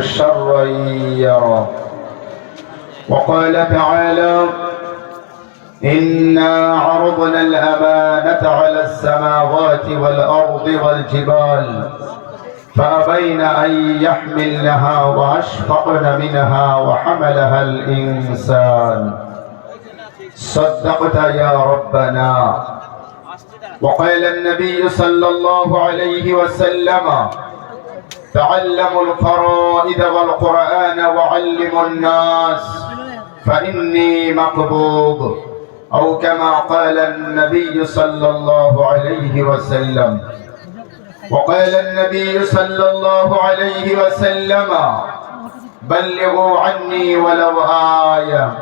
شرا يرى. وقال تعالى إنا عرضنا الأمانة على السماوات والأرض والجبال فأبين أن يحملنها وأشفقن منها وحملها الإنسان. صدقت يا ربنا. وقال النبي صلى الله عليه وسلم تعلموا الفرائض والقرآن وعلموا الناس فإني مقبوض. أو كما قال النبي صلى الله عليه وسلم وقال النبي صلى الله عليه وسلم بلغوا عني ولو آية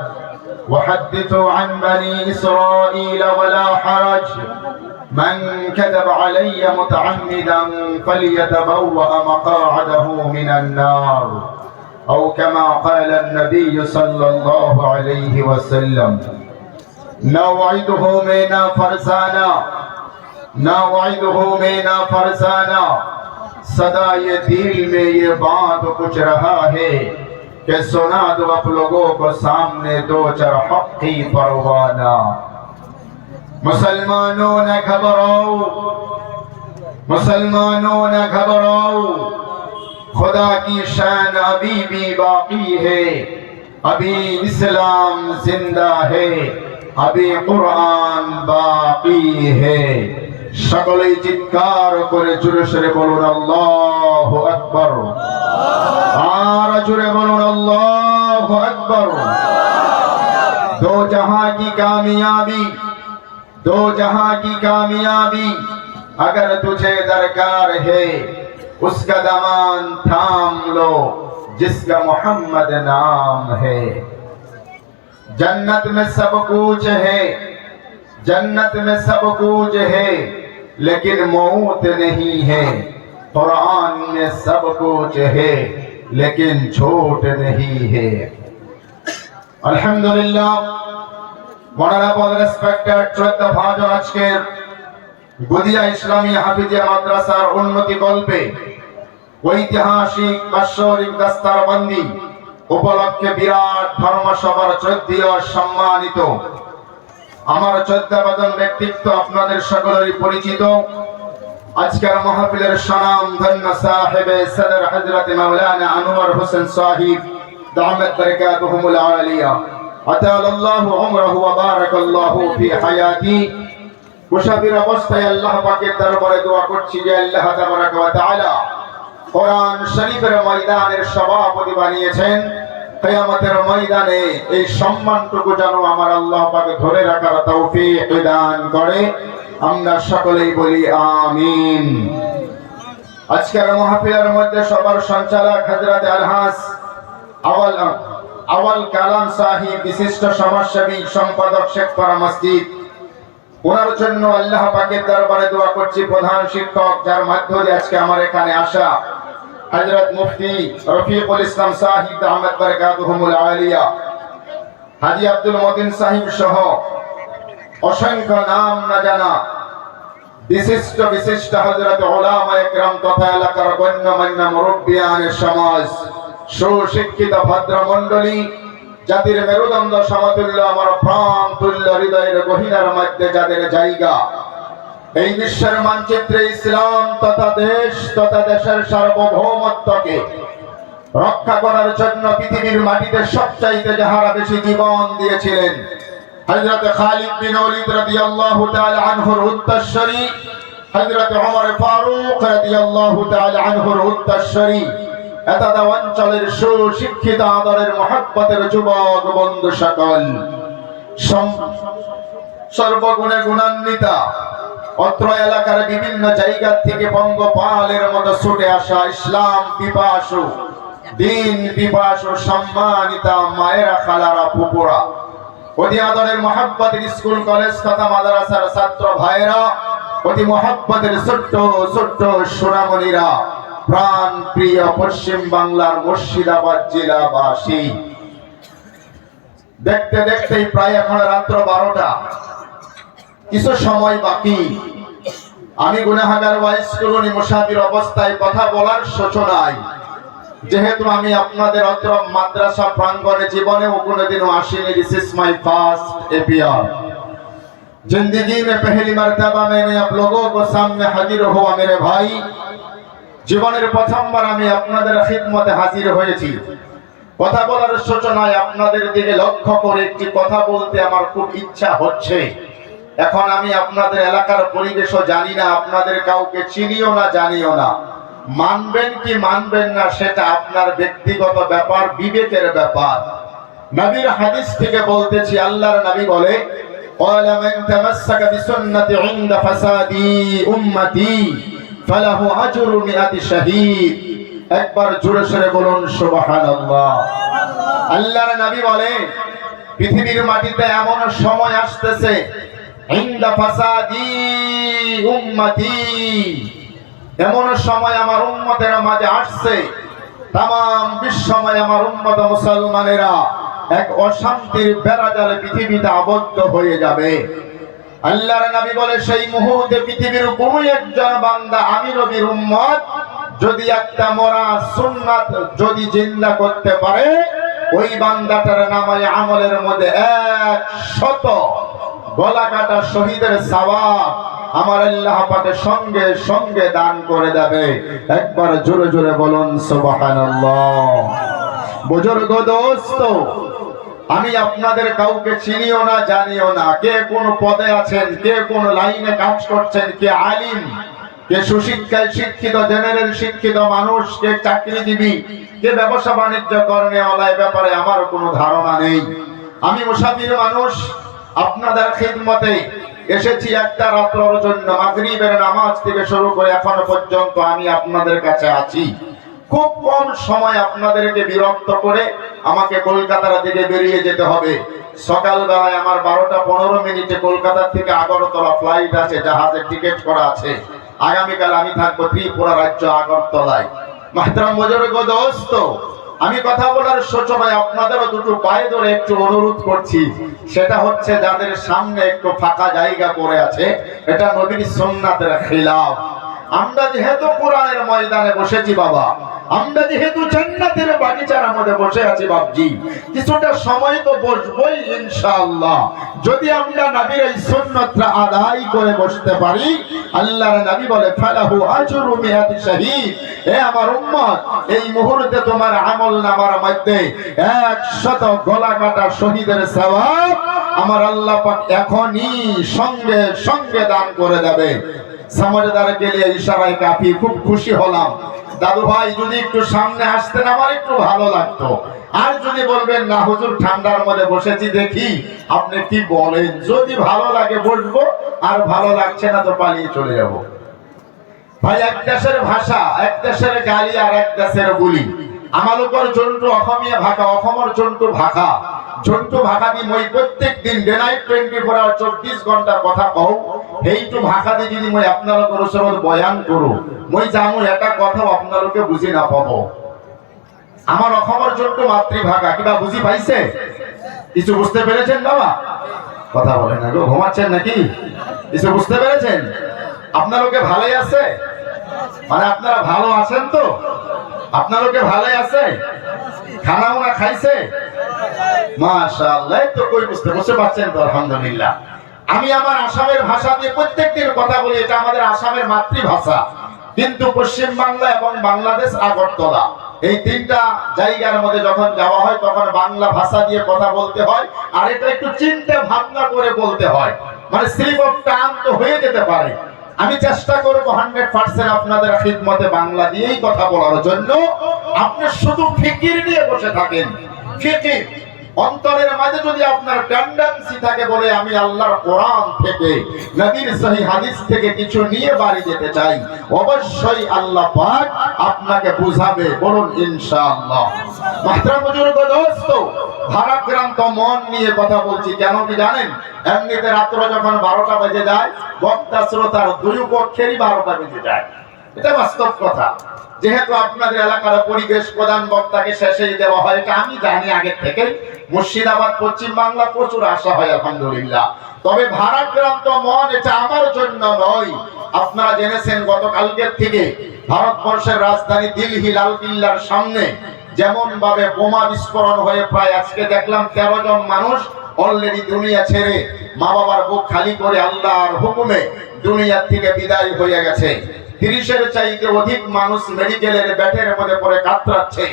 وحدثوا عن بني إسرائيل ولا حرج. من كذب علي متعمدا فليتبوأ مقاعده من النار أو كما قال النبي صلى الله عليه وسلم. نوعده منا فرسانا. نوعده منا فرسانا. صدا یہ دل میں یہ بات کچھ رہا ہے کہ سنا دو آپ لوگوں کو سامنے دو حق کی مسلمانوں نہ گھبراؤ۔ مسلمانوں نہ گھبراؤ۔ خدا کی شان ابھی بھی باقی ہے۔ ابھی اسلام زندہ ہے۔ ابھی قرآن باقی ہے۔ شکل চিৎকার করে জোরে সরে اللہ اکبر۔ আকবর আর জোরে اللہ আল্লাহ اکبر۔ دو جہاں کی کامیابی۔ دو جہاں کی کامیابی اگر تجھے درکار ہے، اس کا دمان تھام لو، جس کا محمد نام ہے۔ جنت میں سب کچھ ہے، جنت میں سب کچھ ہے، لیکن موت نہیں ہے۔ قرآن میں سب کچھ ہے، لیکن چھوٹ نہیں ہے۔ الحمدللہ মনারাপদ রেসপেক্টেড শ্রদ্ধা ভাজন আজকের গদিয়া ইসলামী হাফিজিয়া মাদ্রাসার উন্নতি কল্পে ঐতিহাসিক বাৎসরিক দাস্তারবন্দি উপলক্ষে বিরাট ধর্মসভার শ্রদ্ধীয় সম্মানিত। আমার চোদ্দাবাদন ব্যক্তিত্ব আপনাদের সকলেরই পরিচিত। আজকের মাহফিলের সনাম ধন্য সাহেবে সদর হজরত মাওলানা আনোয়ার হোসেন সাহিব দামত বরকাতুহুমুল আলিয়া আতাল আল্লাহু উমরাহু ওয়া বারাকাল্লাহু ফি হায়াতি মুসাফির অবস্থায় আল্লাহ পাকের দরবারে দোয়া করছি যে আল্লাহ তাবারাক ওয়া তাআলা কোরআন শরীফের ময়দানের সভাপতি বানিয়েছেন। কিয়ামতের ময়দানে এই সম্মানটুকু যেন আমার আল্লাহ পাকে ধরে রাখার তৌফিক দান করে। আমরা সকলেই বলি আমিন। আজকের মাহফিলের মধ্যে সবার সঞ্চালক হযরত আলহাস আওয়াল আওয়াল কালাম সাহিব, বিশিষ্ট সমাজসেবী সম্পাদক শেখপাড়া মসজিদ। ওনার জন্য আল্লাহ পাকের দরবারে দোয়া করছি প্রধান শিক্ষক, যার মাধ্যমে আজকে আমার এখানে আসা। হযরত মুফতি রফিকুল ইসলাম সাহিব আহমদ বরকাতুহুমুল আলিয়া, হাজী আব্দুল মতিন সাহিব সহ অসংখ্য নাম না জানা, বিশিষ্ট বিশিষ্ট হযরত উলামা একরাম তথা এলাকার গণ্যমান্য মুরব্বিয়ান সমাজ। সুশিক্ষিত ভদ্র মণ্ডলী জাতির মেরুদণ্ড সমতুল্য, আমার প্রাণ তুল্য, হৃদয়ের গহিনার মধ্যে যাদের জায়গা। এই বিশ্বের মানচিত্রে ইসলাম তথা দেশ তথা দেশের সার্বভৌমত্বকে রক্ষা করার জন্য পৃথিবীর মাটিতে সবচাইতে যাহারা বেশি জীবন দিয়েছিলেন, হযরত খালিদ বিন ওয়ালিদ রাদিয়াল্লাহু তাআলা আনহুর উত্তরসূরি হযরত ওমর ফারুক রাদিয়াল্লাহু তাআলা আনহুর উত্তরসূরি এতদ অঞ্চলের সুশিক্ষিত, আদরের মহব্বতের যুবক, বন্ধু সকল। সর্বগুণে গুণান্বিতা। অত্র এলাকার বিভিন্ন জায়গা থেকে বঙ্গপালের মতো ছুটে আসা ইসলাম পিপাসু, দিন পিপাসু, সম্মানিতা মায়েরা, খালারা পুপুরা অতি আদরের মহাব্বতের স্কুল, কলেজ তথা মাদ্রাসার ছাত্র ভাইরা অতি মহাব্বতের ছোট্ট ছোট্ট সোনামণিরা প্রাণ প্রিয় পশ্চিম বাংলার মুর্শিদাবাদ জেলাবাসী দেখতে দেখতেই প্রায় এখন রাত্র বারোটা কিছু সময় বাকি আমি গুনাহাগার ওয়াইস কলোনি মুসাফির অবস্থায় কথা বলার সূচনায় যেহেতু আমি আপনাদের অত্র মাদ্রাসা প্রাঙ্গণে জীবনেও কোনোদিনও আসিনি this is my first appear जिंदगी में पहली मर्तबा मैंने आप लोगों को सामने हाजिर हुआ मेरे भाई জীবনের প্রথমবার আমি আপনাদের খিদমতে হাজির হয়েছি কথা বলার সূচনায় আপনাদের দিকে লক্ষ্য করে একটি কথা বলতে আমার খুব ইচ্ছা হচ্ছে এখন আমি আপনাদের এলাকার পরিবেশও জানি না আপনাদের কাউকে চিনিও না জানিও না মানবেন কি মানবেন না সেটা আপনার ব্যক্তিগত ব্যাপার বিবেকের ব্যাপার নবীর হাদিস থেকে বলতেছি আল্লাহর নবী বলে قال من تمسك بسنتي عند فساد امتي ফালাহু আজরু মিআতি শাহীদ। একবার জোরে সরে বলুন, সুবহানাল্লাহ। আল্লাহর নবী বলেন, পৃথিবীর মাটিতে এমন সময় আসতেছে, ইন্দা ফাসাদি উম্মতি। এমন সময় আমার উম্মতের মাঝে আসছে তাম বিশ্বময় আমার উম্মত মুসলমানেরা। এক অশান্তির বেড়া জালে পৃথিবীতে আবদ্ধ হয়ে যাবে। আল্লাহর নবী বলে, সেই মুহূর্তে পৃথিবীর কোন একজন বান্দা আমি নবীর উম্মত, যদি একটা মরা সুন্নাত যদি জিন্দা করতে পারে, ওই বান্দাটার নামায় আমলের মধ্যে এক শত গলা কাটা শহীদের সওয়াব আমার আল্লাহ পাকে সঙ্গে সঙ্গে দান করে দেবে। একবার জোরে জোরে বলুন, সুবহানাল্লাহ। বুজুর্গ দোস্ত আমি আপনাদের কাউকে চিনিও না, জানিও না। কে কোন পদে আছেন, কে কোন লাইনে কাজ করছেন, কে আলিম, কে সুশিক্ষায় শিক্ষিত, জেনারেল শিক্ষিত মানুষ, কে চাকরিজীবী, কে ব্যবসা বাণিজ্য করেন এ ব্যাপারে আমার কোনো ধারণা নেই। আমি মুসাফির মানুষ, আপনাদের খিদমতে এসেছি একটা রাত্রর জন্য। মাগরিবের নামাজ থেকে শুরু করে এখনও পর্যন্ত আমি আপনাদের কাছে আছি। খুব কম সময় আপনাদেরকে বিরক্ত করে আমাকে কলকাতার দিকে বেরিয়ে যেতে হবে। সকালবেলায় আমার বারোটা পনেরো মিনিটে কলকাতা থেকে আগরতলা ফ্লাইট আছে, জাহাজের টিকিট করা আছে। আগামীকাল আমি থাকব ত্রিপুরা রাজ্য আগরতলায়। মাহতারাম বুজুর্গ দোস্ত, আমি কথা বলার সূচনায় আপনাদেরও দুটো পায়ে ধরে একটু অনুরোধ করছি। সেটা হচ্ছে যাদের সামনে একটু ফাঁকা জায়গা পড়ে আছে, এটা নবীর সুন্নাতের খিলাফ। আমরা যেহেতু কোরআনের ময়দানে বসেছি বাবা, আমরা যেহেতু জান্নাতের বাগিচার মধ্যে বসে আছি বাবজি কিছুটা সময় তো বসবই ইনশাআল্লাহ। যদি আমরা নবীর এই সুন্নতটা আদায় করে বসতে পারি, আল্লাহর নবী বলে, ফালাহু আজরু মিয়াতি শাহীদ। হে আমার উম্মত, এই মুহূর্তে তোমার আমল নামার মধ্যে 100 গলা কাটা শহীদের সওয়াব আমার আল্লাহ পাক এখনই সঙ্গে সঙ্গে দান করে দেবে। সমাজদার গেলে ইশারায় কাফি খুব খুশি হলাম। দাদু ভাই, যদি একটু সামনে আসতেন, আমার একটু ভালো লাগতো। আর যদি বলবেন, না, হুজুর, ঠান্ডার মধ্যে বসেছি, দেখি আপনি কি বলেন? যদি ভালো লাগে বসবো, আর ভালো লাগছে না তো পালিয়ে চলে যাব। ভাই, এক দেশের ভাষা, এক দেশের গালি আর এক দেশের গুলি। আমালোকৰ যোনটো অসমীয়া ভাষা অসমৰ যোনটো ভাষা। যোনটো ভাষা দি মই প্ৰত্যেক দিন day night twenty four hour চৌব্বিছ ঘণ্টাৰ কথা কওঁ? সেইটো ভাষা দি যদি মই আপোনালোকৰ ওচৰত বয়ান কৰোঁ মই জানো এটা কথাও আপোনালোকে বুজি নাপাব আমার অসমৰ যোনটো মাতৃভাষা, কিবা বুঝি পাইছে? কিছু বুঝতে পেরেছেন বাবা? কথা বলেন না গো, ঘুমাচ্ছেন নাকি? কিছু বুঝতে পেরেছেন? আপনালোকে ভালোই আছে? মানে আপনারা ভালো আছেন তো? আপনালোকে ভালোই আছে? খানা উনা খাইছে? মাশাআল্লাহ তো কই বুঝতে বুঝতে পারছেন তো, আলহামদুলিল্লাহ। আমি আমার আসামের ভাষা দিয়ে প্রত্যেকদিন কথা বলি, এটা আমাদের আসামের মাতৃভাষা। কিন্তু পশ্চিম বাংলা এবং বাংলাদেশ আগরতলা, এই তিনটা জায়গার মধ্যে যখন যাওয়া হয়, তখন বাংলা ভাষা দিয়ে কথা বলতে হয়, আর এটা একটু চিন্তা ভাবনা করে বলতে হয়। মানে স্লিপ টান তো হয়ে যেতে পারে। আমি চেষ্টা করব হান্ড্রেড পার্সেন্ট আপনাদের খিদমতে বাংলা দিয়েই কথা বলার জন্য। আপনি শুধু ফিকির নিয়ে বসে থাকেন। ফিকির। অন্তরের মাঝে যদি আপনার টেন্ডেন্সি থাকে বলে আমি আল্লাহর কোরআন থেকে, নবীর সহি হাদিস থেকে কিছু নিয়ে বাড়ি যেতে চাই, অবশ্যই আল্লাহ পাক আপনাকে বুঝাবে, বলুন ইনশাআল্লাহ। মাত্রা বুজুর্গ, দোস্ত, ভারাক্রান্ত মন নিয়ে কথা বলছি, কেন কি জানেন? এমনিতে রাত্র যখন বারোটা বেজে যায়, বক্তা, শ্রোতার দুই পক্ষেরই বারোটা বেজে যায়। এটা বাস্তব কথা। যেহেতু আপনাদের এলাকার পরিবেশ প্রধান বক্তাকে শেষেই দেওয়া হয়, এটা আমি জানি আগে থেকে মুর্শিদাবাদ, পশ্চিম বাংলা প্রচুর আসা হয়, আলহামদুলিল্লাহ। তবে ভারাক্রান্ত মন এটা আমার জন্য নয়। আপনারা জেনেছেন গতকালকের থেকে ভারতবর্ষের রাজধানী দিল্লি, লালকিল্লার সামনে যেমন ভাবে বোমা বিস্ফোরণ হয়ে প্রায় আজকে দেখলাম তেরো জন মানুষ অলরেডি দুনিয়া ছেড়ে মা বাবার বুক খালি করে আল্লাহর হুকুমে দুনিয়ার থেকে বিদায় হয়ে গেছে। তিরিশের চাইতে অধিক মানুষ মেডিকেলের ব্যাটের মধ্যে পড়ে কাতরাচ্ছে।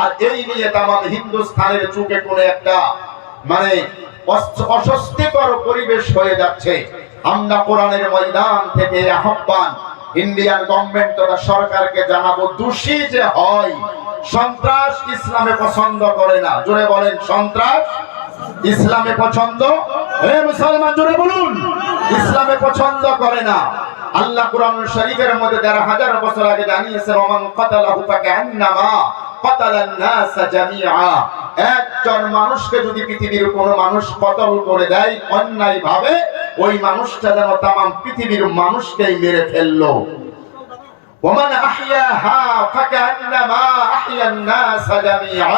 আর এই নিয়ে তাম হিন্দুস্থানের চুকে কোনে একটা মানে অস্বস্তিকর পরিবেশ হয়ে যাচ্ছে। আমরা কোরআনের ময়দান থেকে আহ্বান, ইন্ডিয়ান গভর্নমেন্ট তথা সরকারকে জানাব, দোষী যে হয়, সন্ত্রাস ইসলামে পছন্দ করে না। জোরে বলেন, সন্ত্রাস ইসলামে পছন্দ? হে মুসলমান, জোরে বলুন, ইসলামে পছন্দ করে না। আল্লাহ কোরআন শরীফের মধ্যে দেড় হাজার বছর আগে জানিয়েছে ওমান কাতালাহু ফাকান্নামা কাতালান নাস জামিআ। একজন মানুষকে যদি পৃথিবীর কোনো মানুষ কতল করে দেয় অন্যায় ভাবে ওই মানুষটা যেন তামাম পৃথিবীর মানুষকেই মেরে ফেলল। ওমান আহইয়াহা ফাকান্নামা আহইয়ান নাস জামিআ?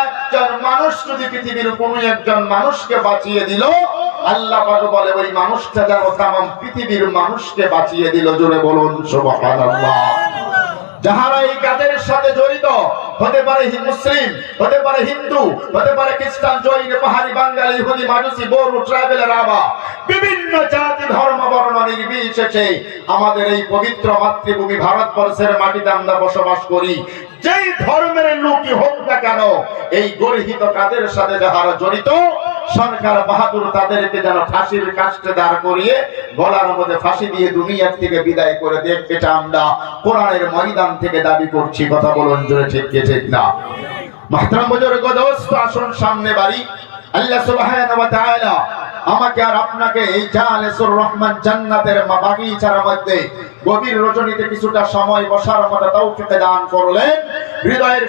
একজন মানুষ যদি পৃথিবীর কোনো একজন মানুষকে বাঁচিয়ে দিল আল্লাহ বলে, ওই মানুষটা যেন তামাম পৃথিবীর মানুষকে বাঁচিয়ে দিল, জোরে বলুন যাহারা এই কাজের সাথে জড়িত, হতে পারে মুসলিম, হতে পারে হিন্দু, হতে পারে খ্রিস্টান, জৈন, পাহাড়ি, বাঙালি, ইহুদি মানুষই বড়, ট্রাইবেলের আবা, বিভিন্ন জাতি, ধর্ম, বর্ণ, নির্বিশেষে আমাদের এই পবিত্র মাতৃভূমি ভারতবর্ষের মাটিতে আমরা বসবাস করি। যেই ধর্মের লোকই হোক না কেন, এই গর্হিত কাজের সাথে যাহারা জড়িত সরকার বাহাদুর তাদেরকে যেন ফাঁসির কাস্টে দাঁড় করিয়ে গলার মধ্যে ফাঁসি দিয়ে দুনিয়ার থেকে বিদায় করে দেখ এটা আমরা কোরআনের ময়দান থেকে দাবি করছি। কথা বলুন, জোরে ঠিক কি ঠিক না? গভীর রজনীতে কিছুটা সময় বসার মতো দান করলেন। হৃদয়ের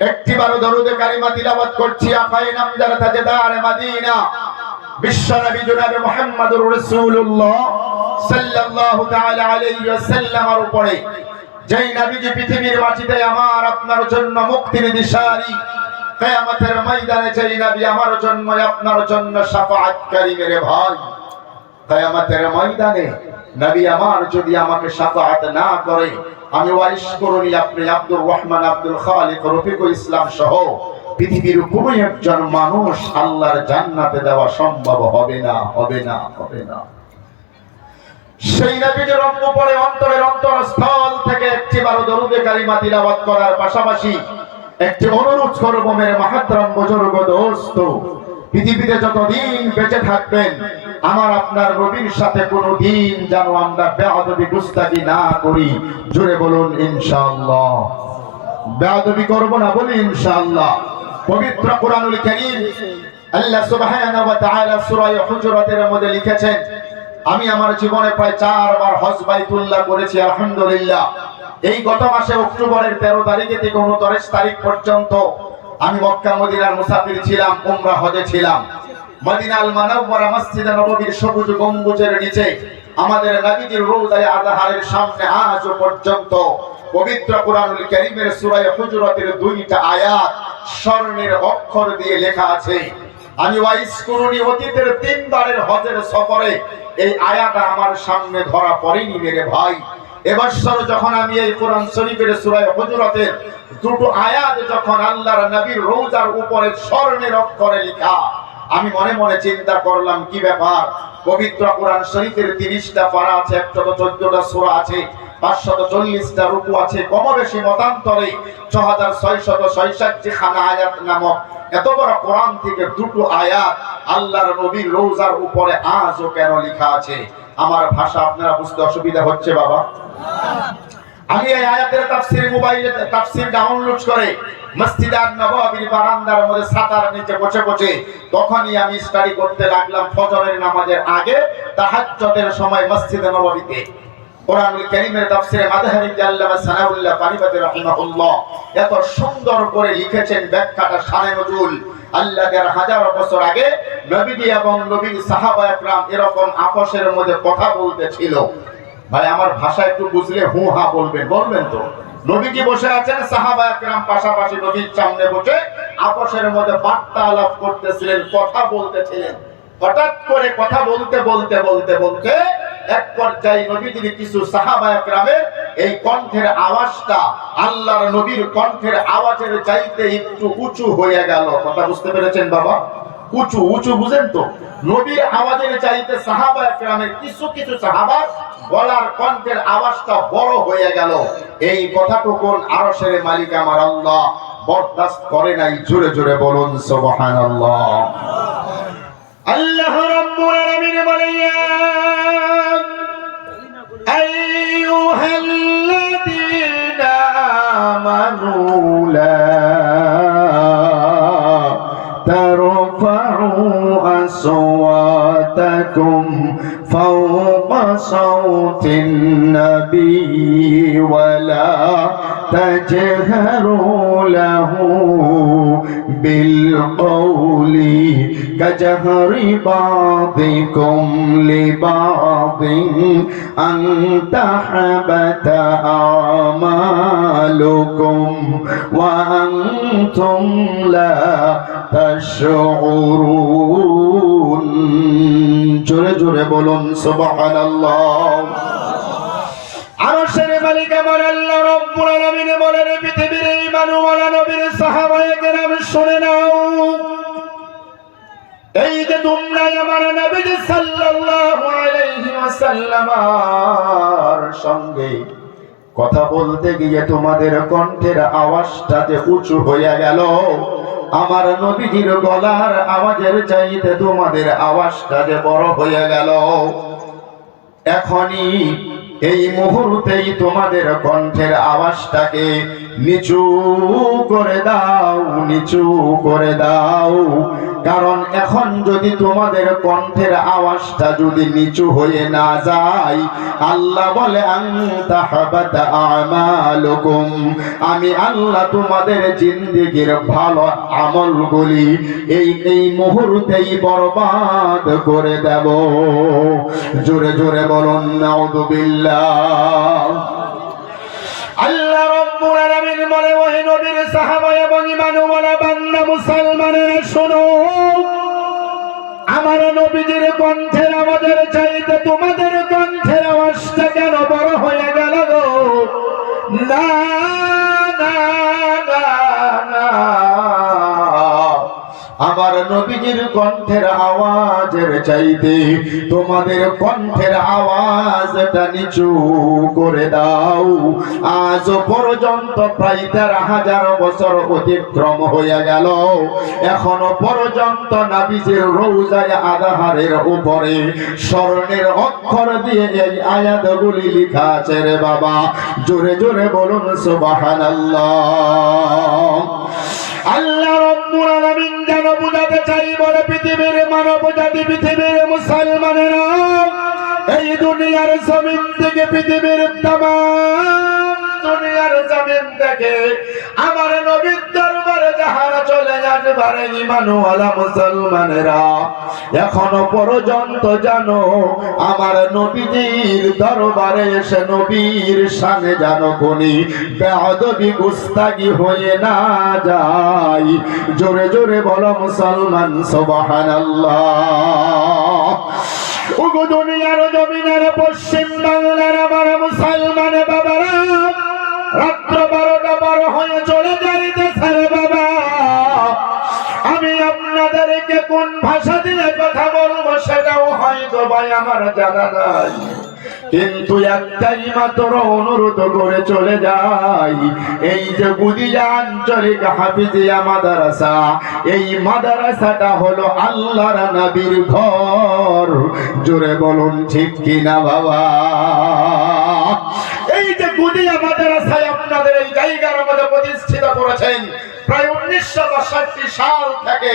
একটিবারও দরুদে কালিমা তিলাওয়াত করছি আকাই নামদার তাজদার মদিনা। বিশ্ব নবী জনাবে মুহাম্মদুর রাসূলুল্লাহ সাল্লাল্লাহু তাআলা আলাইহি ওয়াসাল্লামের উপরে যেই পৃথিবীর মাটিতে আমার, আপনার জন্য মুক্তির কিয়ামতের ময়দানে যেই নবী আমার জন্য আপনার জন্য শাফাআতকারী মেরে ভাই। কিয়ামতের ময়দানে নবী আমার যদি আমাকে শাফাআত না করে, আমি ওয়ারিশ করুনি আপনি আব্দুর রহমান, আব্দুল খালিক, রফিকুল ইসলাম সহ পৃথিবীর কোনো একজন মানুষ আল্লাহর জান্নাতে দেওয়া সম্ভব হবে না হবে না হবে না। সেই নবীজির অঙ্গ অন্তরের অন্তরস্থল থেকে একটি বারো দরুদে কালিমা করার পাশাপাশি একটি অনুরোধ করব, মেরে মাহাত্রাম দোস্ত, পৃথিবীতে যতদিন বেঁচে থাকবেন আমার আপনার রবির সাথে কোনো দিন যেন আমরা বেয়াদবি গুস্তাকি না করি। জুড়ে বলুন, ইনশাআল্লাহ। বেয়াদবি করব না বলি, ইনশাআল্লাহ। পবিত্র কোরআনুল কারীম আল্লাহ সুবহানাহু ওয়া তাআলা সূরা হুজুরাতের মধ্যে লিখেছেন, আমি আমার জীবনে প্রায় চারবার হজ বাইতুল্লাহ করেছি, আলহামদুলিল্লাহ। এই গত মাসে অক্টোবরের তেরো তারিখে থেকে উনত্রিশ তারিখ পর্যন্ত আমি মক্কা, মদিনার মুসাফির ছিলাম, উমরা হজে ছিলাম। মদিনাল মানবরা মসজিদে নববীর সবুজ গম্বুজের নিচে আমাদের নবীজির রোজায় আজহারের সামনে আজও পর্যন্ত পবিত্র কোরআনুল কারীমের সূরা হুজুরাতের দুইটা আয়াত স্বর্ণের অক্ষর দিয়ে লেখা আছে। আমি ওয়াইস করুনি অতীতের তিনবারের হজের সফরে এই আয়াটা আমার সামনে ধরা পড়েনি মেরে ভাই। এবছর যখন আমি এই কোরআন শরীফের সূরা হুজুরাতের দুটো আয়াত যখন আল্লাহর নবীর রোজার উপরে স্বর্ণের অক্ষরে লেখা আমি মনে মনে চিন্তা করলাম, কি ব্যাপার? পবিত্র কোরআন শরীফের তিরিশটা পারা আছে, একশত চোদ্দটা সূরা আছে, পাঁচশত চল্লিশটা রুকু আছে কমবেশি মতান্তরে ছ হাজার ছয়শত ছয়ষট্টি খানা আয়াত নামক এত বড় কোরআন থেকে দুটো আয়াত আল্লাহর নবীর রোজার উপরে আজও কেন লেখা আছে? আমার ভাষা আপনারা বুঝতে অসুবিধা হচ্ছে, বাবা। আমি এই আয়াতের তাফসীর মোবাইলে তাফসীর ডাউনলোড করে মসজিদ আর নববীর বারান্দার মধ্যে সাতার নিচে বসে বসে তখনই আমি স্টাডি করতে লাগলাম ফজরের নামাজের আগে তাহাজ্জুদের সময় মসজিদে নববীতে। কোরআনুল কারীমের তাফসীরে মাযহাবি আল্লামা সানাউল্লাহ পানিপতি রাহিমাহুল্লাহ এত সুন্দর করে লিখেছেন ব্যাখ্যাটা শানে নজরুল। আল্লাহ দেড় হাজার বছর আগে নবীজি এবং নবীর সাহাবা একরাম এরকম আপসের মধ্যে কথা বলতেছিল ভাই আমার ভাষা একটু বুঝলে হু হা বলবেন বলবেন তো। নবীজি বসে আছেন, সাহাবা একরাম পাশাপাশি নবীর সামনে বসে আপসের মধ্যে বার্তা আলাপ করতেছিলেন, কথা বলতেছিলেন। হঠাৎ করে কথা বলতে বলতে বলতে বলতে এক পর্যায়ে নবীজির কিছু সাহাবা একরামের এই কণ্ঠের আওয়াজটা আল্লাহর নবীর কণ্ঠের আওয়াজের চাইতে একটু উঁচু হয়ে গেল। কথা বুঝতে পেরেছেন বাবা? উঁচু উঁচু বুঝেন তো। নবীর আওয়াজের চাইতে সাহাবা একরামের কিছু কিছু সাহাবা গলার কণ্ঠের আওয়াজটা বড় হয়ে গেল। এই কথাটুকুন আরশের মালিক আমার আল্লাহ বরদাস্ত করে নাই, জোরে জোরে বলুন, সুবহানাল্লাহ। আল্লাহ রাব্বুল আলামিন বলেন আইয়ুহাল্লাযীনা صوت النبي ولا تجهروا له بالقول كجهر بعضكم لبعض أن تحبت أعمالكم وأنتم لا تشعرون. জোরে বলুন, সুবহানাল্লাহ। মালিক আমার আল্লাহ আলামিন বলেন পৃথিবীর এই নবীর সাহাবায়ে কেরাম শুনে নাও। এই যে তোমরা আমার সাল্লাল্লাহু আলাইহি ওয়াসাল্লামের সঙ্গে কথা বলতে গিয়ে তোমাদের কণ্ঠের আওয়াজটা যে উঁচু হয়ে গেল আমার নবীজির গলার আওয়াজের চাইতে তোমাদের আওয়াজটা যে বড় হয়ে গেল। এখনই এই মুহূর্তেই তোমাদের কণ্ঠের আওয়াজটাকে নিচু করে দাও, নিচু করে দাও। কারণ এখন যদি তোমাদের কণ্ঠের আওয়াজটা যদি নিচু হয়ে না যায়, আল্লাহ বলে আমি আল্লাহ তোমাদের জিন্দেগির ভালো আমলগুলি এই এই মুহূর্তেই বরবাদ করে দেব। জোরে জোরে বলুন নাউযুবিল্লাহ আল্লাহ রব্বুল আলামিন বলে, ওহে নবীর সাহাবা এবং ইমানওয়ালা শোনো। আমার নবীজির কণ্ঠের আমাদের চাইতে তোমাদের কণ্ঠের আওয়াজটা কেন বড় হয়ে গেল গো? না। আমার নবীজির কণ্ঠের আওয়াজের চাইতে তোমাদের কণ্ঠের আওয়াজটা নিচু করে দাও। আজ পর্যন্ত প্রায় তেরো হাজার বছর অতিক্রম হয়ে গেল। এখনও পর্যন্ত নাবিজের রৌজায় আধারের উপরে স্মরণের অক্ষর দিয়ে এই আয়াতগুলি লিখা আছে রে বাবা। জোরে জোরে বলুন, সুবহানাল্লাহ। আল্লাহ রব্বুল আলামিন যেন বুঝাতে চাই বলে পৃথিবীর মানব জাতি, পৃথিবীর মুসলমানেরা, এই দুনিয়ার জমিন থেকে, পৃথিবীর তামাম দুনিয়ার জমিন থেকে আমার নবীর চলে ইমানওয়ালা মুসলমানেরা। এখনও পর্যন্ত জানো, আমার নবীজির দরবারে এসে নবীর সামনে জানো কোনি বেহদবি গুস্তাগি হয়ে না যায়। জোরে জোরে বলো মুসলমান, সুবহানাল্লাহ। ওগো দুনিয়ার জমিনের পশ্চিম বাংলার আমার মুসলমান বাবারা, রাত্র বারোটা বারো হয়ে চলে যাইতেছে আপনাদেরকে কোন ভাষা দিয়ে কথা বলব সেটাও হয়তো ভাই আমার জানা নাই। কিন্তু একটাই মাত্র অনুরোধ করে চলে যাই। এই যে গুদিয়া আঞ্চলিক হাফিজিয়া মাদ্রাসা, এই মাদ্রাসাটা হলো আল্লাহর নবীর ঘর। জোরে বলুন ঠিক কিনা বাবা? এই যে গুদিয়া মাদ্রাসা এই জায়গার মধ্যে প্রতিষ্ঠিত করেছেন প্রায় উনিশশো বাষট্টি সাল থেকে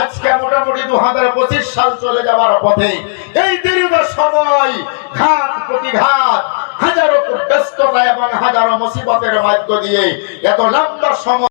আজকে মোটামুটি দু হাজার পঁচিশ সাল চলে যাওয়ার পথে এই দীর্ঘ সময় ঘাত, প্রতিঘাত, হাজারো ব্যস্ততা এবং হাজারো মুসিবতের মধ্য দিয়ে এত লম্বা সময়